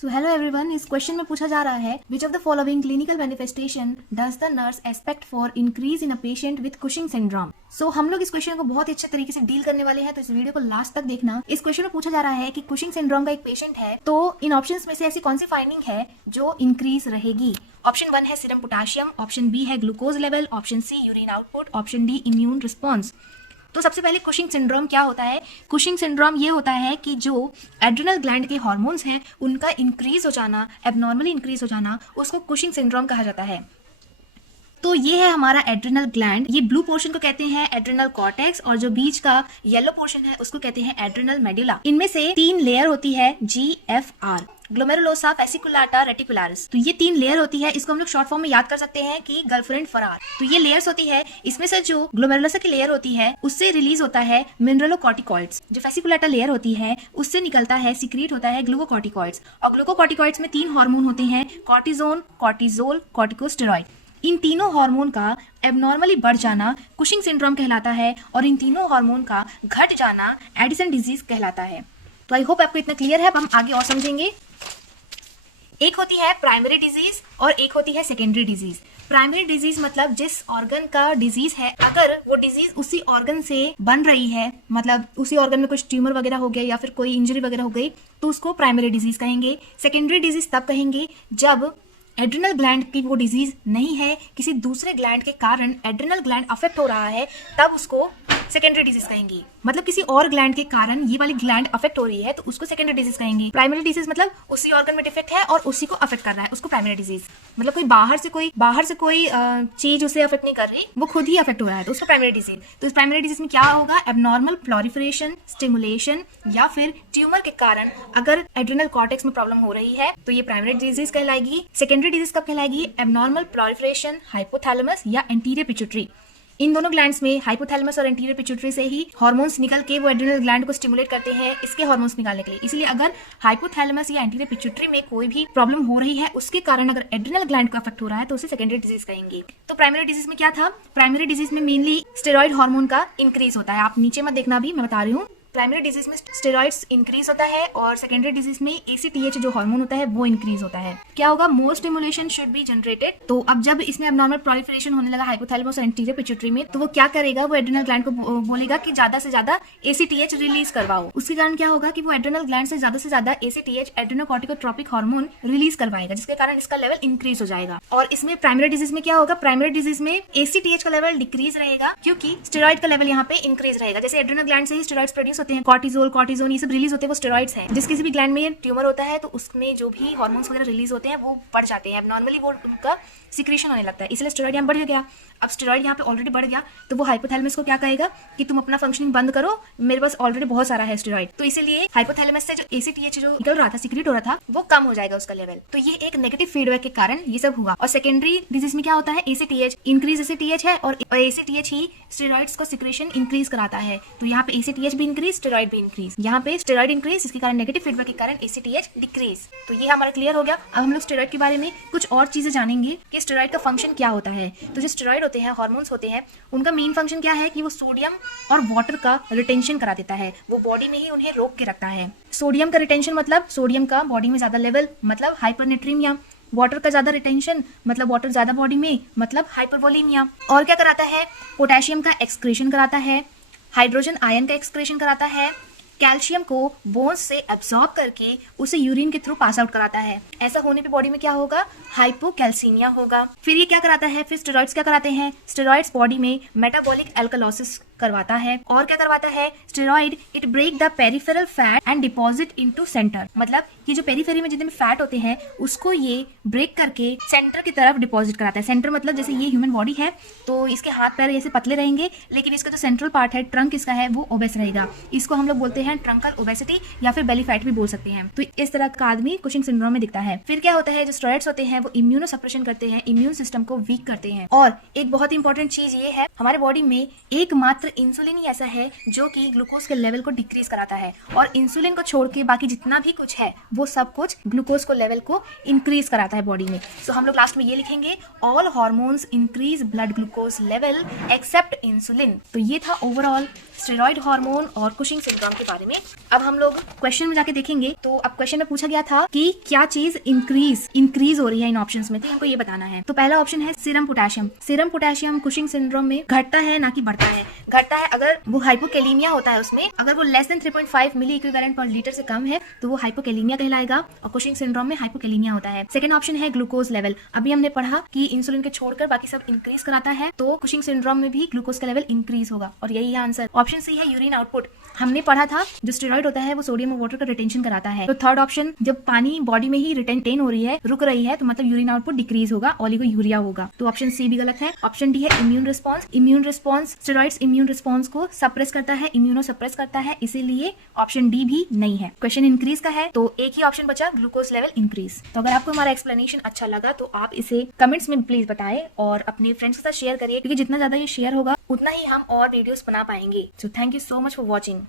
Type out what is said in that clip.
सो hello everyone, इस question में पूछा जा रहा है which of the following clinical manifestation does the nurse expect for increase in a patient with Cushing syndrome. So हम लोग इस क्वेश्चन को बहुत ही अच्छे तरीके से डील करने वाले हैं, तो इस वीडियो को लास्ट तक देखना। इस क्वेश्चन में पूछा जा रहा है कि कुशिंग सिंड्रोम का एक पेशेंट है, तो इन ऑप्शंस में से ऐसी कौन सी फाइंडिंग है जो इंक्रीज रहेगी। ऑप्शन 1 है सीरम पोटेशियम, ऑप्शन बी है glucose level, option C urine output, option D immune response. तो सबसे पहले कुशिंग सिंड्रोम क्या होता है। कुशिंग सिंड्रोम ये होता है कि जो एड्रिनल ग्लैंड के हार्मोन्स हैं उनका इंक्रीज हो जाना, एबनॉर्मली इंक्रीज हो जाना, उसको कुशिंग सिंड्रोम कहा जाता है। तो ये है हमारा एड्रिनल ग्लैंड। ये ब्लू पोर्शन को कहते हैं एड्रिनल कॉर्टेक्स और जो बीच का येलो पोर्शन है उसको कहते हैं एड्रिनल मेडुला। इनमें से 3 लेयर होती है GFR, ग्लोमेरुलोसा, फेसिकुलाटा, रेटिकुलारिस। तो ये 3 लेयर होती है। इसको हम लोग शॉर्ट फॉर्म में याद कर सकते हैं कि गर्लफ्रेंड फरार। तो ये लेयर्स होती है। इसमें से जो ग्लोमेरुलोसा की लेयर होती है उससे रिलीज होता है मिनरलोकॉर्टिकॉइड्स। जो फेसिकुलाटा लेयर होती है उससे निकलता है, सीक्रेट होता है ग्लूकोकॉर्टिकॉइड्स। और ग्लूकोकॉर्टिकॉइड्स में 3 हार्मोन होते हैं, कॉर्टिजोन, कॉर्टिजोल, कॉर्टिकोस्टेरॉइड। इन तीनों हार्मोन का एबनॉर्मली बढ़ जाना कुशिंग सिंड्रोम कहलाता है और इन तीनों हार्मोन का घट जाना एडिसन डिजीज कहलाता है। तो आई होप आपको इतना क्लियर है। अब हम आगे और समझेंगे। एक होती है प्राइमरी डिजीज और एक होती है सेकेंडरी डिजीज। प्राइमरी डिजीज मतलब जिस ऑर्गन का डिजीज है, अगर वो डिजीज उसी ऑर्गन से बन रही है, मतलब उसी ऑर्गन में कुछ ट्यूमर वगैरह हो गया या फिर कोई इंजरी वगैरह हो गई, तो उसको प्राइमरी डिजीज कहेंगे। सेकेंडरी डिजीज तब कहेंगे जब एड्रिनल ग्लैंड की वो डिजीज नहीं है, किसी दूसरे ग्लैंड के कारण एड्रिनल ग्लैंड अफेक्ट हो रहा है, तब उसको सेकेंडरी डिजीज कहेंगे। मतलब किसी और ग्लैंड के कारण ये वाली ग्लैंड अफेक्ट हो रही है तो उसको सेकेंडरी डिजीज कहेंगे। प्राइमरी डिजीज मतलब उसी ऑर्गन में डिफेक्ट है और उसी को अफेक्ट कर रहा है, उसको प्राइमरी डिजीज। मतलब कोई बाहर से कोई चीज उसे अफेक्ट नहीं कर रही, वो खुद ही अफेक्ट हो रहा है, तो उसको प्राइमरी डिजीज। तो इस प्राइमरी डिजीज में क्या होगा, एबनॉर्मल प्लोरिफरेशन, स्टिमुलेशन या फिर ट्यूमर के कारण अगर एड्रिनल कॉर्टेक्स में प्रॉब्लम हो रही है तो ये प्राइमरी डिजीज कहलाएगी। सेकेंडरी डिजीज कब कहलाएगी, एबनॉर्मल प्लोरिफरेशन, हाइपोथैलेमस या एंटीरियर पिट्यूटरी। इन दोनों ग्लैंड्स में, हाइपोथैलेमस और एंटीरियर पिट्यूटरी से ही हार्मोन्स निकल के वो एड्रिनल ग्लैंड को स्टिमुलेट करते हैं इसके हार्मोन्स निकालने के लिए। इसलिए अगर हाइपोथैलेमस या एंटीरियर पिट्यूटरी में कोई भी प्रॉब्लम हो रही है, उसके कारण अगर एड्रिनल ग्लैंड को अफेक्ट हो रहा है तो उसे सेकेंडरी डिजीज कहेंगे। तो प्राइमरी डिजीज में क्या था, प्राइमरी डिजीज में मेनली स्टेरॉइड हार्मोन का इंक्रीज होता है। आप नीचे मत देखना, भी मैं बता रही हूँ। प्राइमरी डिजीज में स्टेरॉइड्स इंक्रीज होता है और सेकेंडरी डिजीज में ACTH जो हार्मोन होता है वो इंक्रीज होता है। क्या होगा, मोर स्टिमुलेशन शुड बी जनरेटेड। तो अब जब इसमें एबनॉर्मल प्रोलिफरेशन होने लगा हाइपोथैलेमस और एंटीरियर पिट्यूटरी में, तो वो क्या करेगा, वो एड्रिनल ग्लैंड को बोलेगा कि ज्यादा से ज्यादा ACTH रिलीज करवाओ। उसके कारण क्या होगा कि वो एड्रिनल ग्लैंड से ज्यादा ACTH, एड्रिनोकॉर्टिकोट्रोपिक हार्मोन रिलीज करवाएगा, जिसके कारण इसका लेवल इंक्रीज हो जाएगा। और इसमें प्राइमरी डिजीज में क्या होगा, प्राइमरी डिजीज में ACTH का लेवल डिक्रीज रहेगा क्योंकि स्टेरॉइड का लेवल यहाँ पे इंक्रीज रहेगा। जैसे एड्रिनल ग्लैंड से ही स्टेरॉइड्स प्रोड्यूस होते हैं, कॉर्टिजोल, कॉर्टिजोन, ये सब रिलीज होते हैं, वो स्टेरॉइड्स हैं। जिस किसी भी ग्लैंड में ट्यूमर होता है तो उसमें जो भी हार्मोन्स वगैरह रिलीज होते हैं वो बढ़ जाते हैं, एबनॉर्मली वो उनका सिक्रेशन होने लगता है, इसलिए स्टेरॉइड यहाँ बढ़ गया। अब स्टेरॉइड यहाँ पे ऑलरेडी बढ़ गया तो वो हाइपोथैलेमस को क्या कहेगा कि तुम अपना फंक्शनिंग बंद करो, मेरे पास ऑलरेडी बहुत सारा है स्टेरॉइड। तो इसीलिए हाइपोथैलेमस से जो ACTH जो निकल रहा था, सीक्रेट हो रहा था, वो कम हो जाएगा उसका लेवल। तो ये एक नेगेटिव फीडबैक के कारण ये सब हुआ। और सेकेंडरी डिजीज में क्या होता है, ACTH इंक्रीज ACTH है और ACTH ही स्टेरॉइड्स को सिक्रेशन इंक्रीज कराता है। तो यहाँ पे ACTH भी इंक्रीज, स्टेरॉइड भी इंक्रीज। यहाँ पे स्टेरॉइड इंक्रीज, इसके कारण नेगेटिव फीडबैक के कारण ACTH डिक्रीज। तो ये हमारा क्लियर हो गया। अब हम लोग स्टेरॉइड के बारे में कुछ और चीजें जानेंगे कि स्टेरॉइड का फंक्शन क्या होता है। तो जो स्टेरॉइड होते हैं, हार्मोन्स होते हैं, उनका मेन फंक्शन क्या है कि वो सोडियम और वाटर का रिटेंशन करा देता है, वो बॉडी में ही उन्हें रोक के रखता है। सोडियम का रिटेंशन मतलब सोडियम का बॉडी में ज्यादा लेवल, मतलब हाइपरनेट्रीमिया। वाटर का ज्यादा रिटेंशन मतलब वाटर ज्यादा बॉडी में, मतलब हाइपरवोलीमिया। और क्या कराता है, पोटेशियम का एक्सक्रीशन कराता है, हाइड्रोजन आयन का एक्सक्रीशन कराता है, कैल्शियम को बोन्स से एब्जॉर्ब करके उसे यूरिन के थ्रू पास आउट कराता है। ऐसा होने पे बॉडी में क्या होगा, हाइपोकैल्सीमिया होगा। फिर ये क्या कराता है, फिर स्टेरॉइड्स क्या कराते हैं, स्टेरॉइड्स बॉडी में मेटाबॉलिक एल्कलोसिस करवाता है। और क्या करवाता है steroid, it break the peripheral fat and deposit into centre. मतलब ये जो पेरीफेरी में जितने भी फैट होते हैं उसको ये ब्रेक करके सेंटर की तरफ डिपॉजिट कराता है। सेंटर मतलब जैसे ये ह्यूमन बॉडी है तो इसके हाथ पैर ऐसे पतले रहेंगे, लेकिन इसका जो सेंट्रल पार्ट है, ट्रंक इसका है, वो ओबेस रहेगा। इसको हम लोग बोलते हैं ट्रंकल ओबेसिटी या फिर बेली फैट भी बोल सकते हैं। तो इस तरह का आदमी कुशिंग सिंड्रोम में दिखता है। फिर क्या होता है, जो स्टेरॉइड्स होते हैं वो इम्यूनो सप्रेशन करते हैं, इम्यून सिस्टम को वीक करते हैं। और एक बहुत इंपॉर्टेंट चीज ये है, हमारे बॉडी में एकमात्र सिर्फ इंसुलिन ही ऐसा है जो कि ग्लूकोज के लेवल को डिक्रीज कराता है, और इंसुलिन को छोड़ के बाकी जितना भी कुछ है वो सब कुछ ग्लूकोज को लेवल को इंक्रीज कराता है बॉडी में। सो हम लोग लास्ट में ये लिखेंगे, all hormones increase blood glucose level except insulin. तो ये था ओवरऑल स्टेरॉइड हार्मोन और कुशिंग सिंड्रोम के बारे में। अब हम लोग क्वेश्चन में जाके देखेंगे। तो अब क्वेश्चन में पूछा गया था कि क्या चीज इंक्रीज हो रही है इन ऑप्शंस में, तो हमको ये बताना है। तो पहला ऑप्शन है serum potassium. Serum potassium Cushing syndrome में घटता है ना कि बढ़ता है। घटता है अगर वो हाइपोकैलेमिया होता है, उसमें अगर वो लेस देन 3.5 मिली इक्विवेलेंट पर लीटर से कम है तो वो हाइपोकैलेमिया कहलाएगा, और कुशिंग सिंड्रोम में हाइपोकैलेमिया होता है। सेकंड ऑप्शन है ग्लूकोज लेवल। अभी हमने पढ़ा कि इंसुलिन के छोड़कर बाकी सब इंक्रीज कराता है, तो कुशिंग सिंड्रोम में भी ग्लूकोज का लेवल इंक्रीज होगा, और यही है आंसर। ऑप्शन सी है यूरिन आउटपुट। हमने पढ़ा था जो स्टेरॉइड होता है वो सोडियम और वाटर का रिटेंशन कराता है। तो थर्ड ऑप्शन, जब पानी बॉडी में ही रिटेन हो रही है, रुक रही है, तो मतलब यूरिन आउटपुट डिक्रीज होगा, ओलिगोयूरिया होगा। तो ऑप्शन सी भी गलत है। ऑप्शन डी है immune response. Immune response, steroids immune response को सप्रेस करता है, इम्यूनो सप्रेस करता है, इसीलिए ऑप्शन डी भी नहीं है। क्वेश्चन इंक्रीज का है तो एक ही ऑप्शन बचा, ग्लूकोज लेवल इंक्रीज। तो अगर आपको हमारा एक्सप्लेनेशन अच्छा लगा तो आप इसे कमेंट्स में प्लीज बताएं और अपने फ्रेंड्स के साथ शेयर करिए, क्योंकि जितना ज्यादा ये शेयर होगा उतना ही हम और वीडियोस बना पाएंगे। So thank you so much for watching.